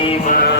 Amen. Oh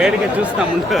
వేడికి చూస్తాం ముందు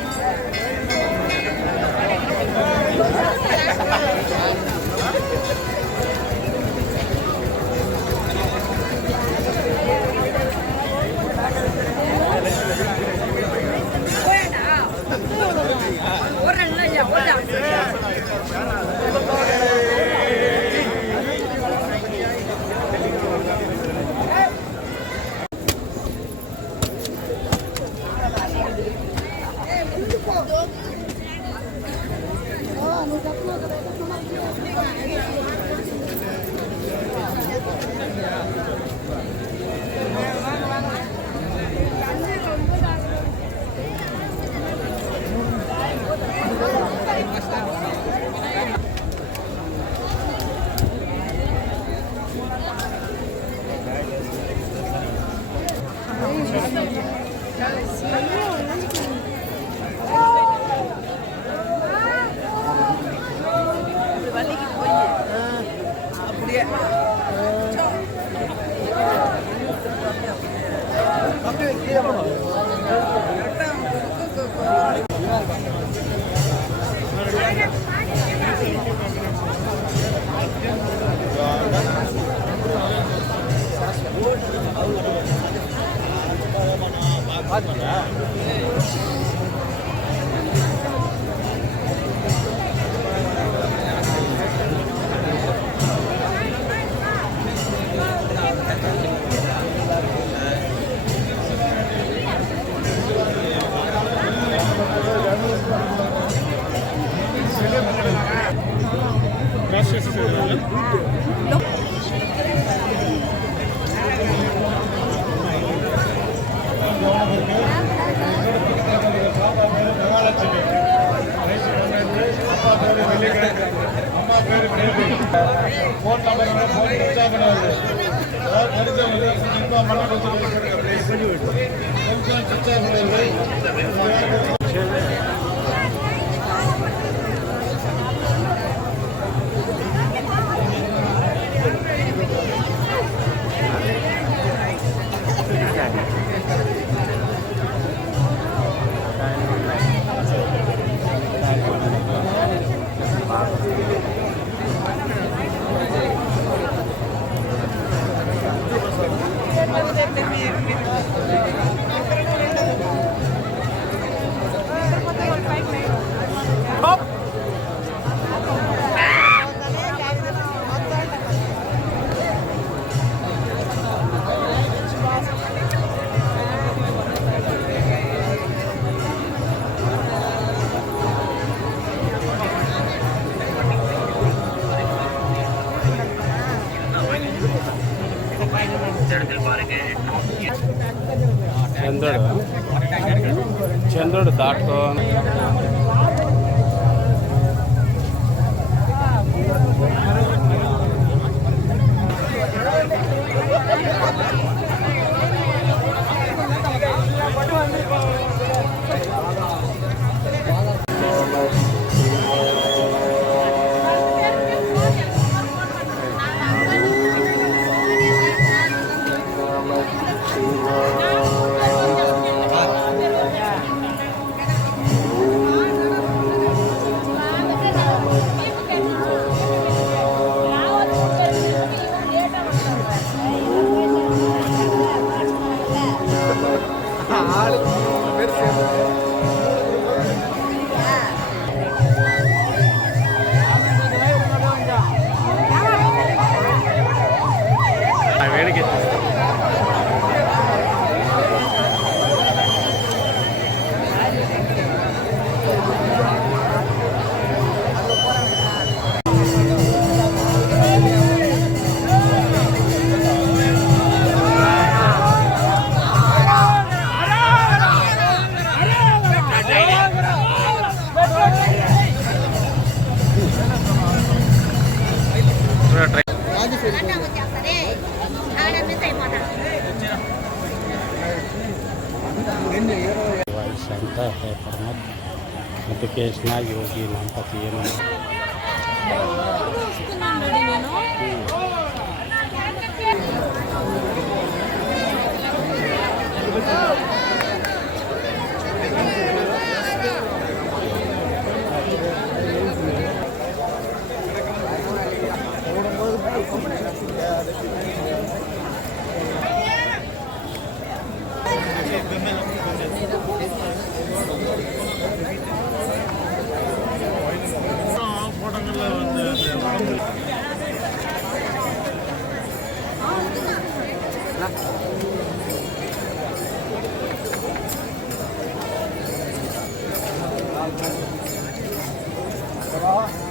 là. Gracias. Uh -huh. Thank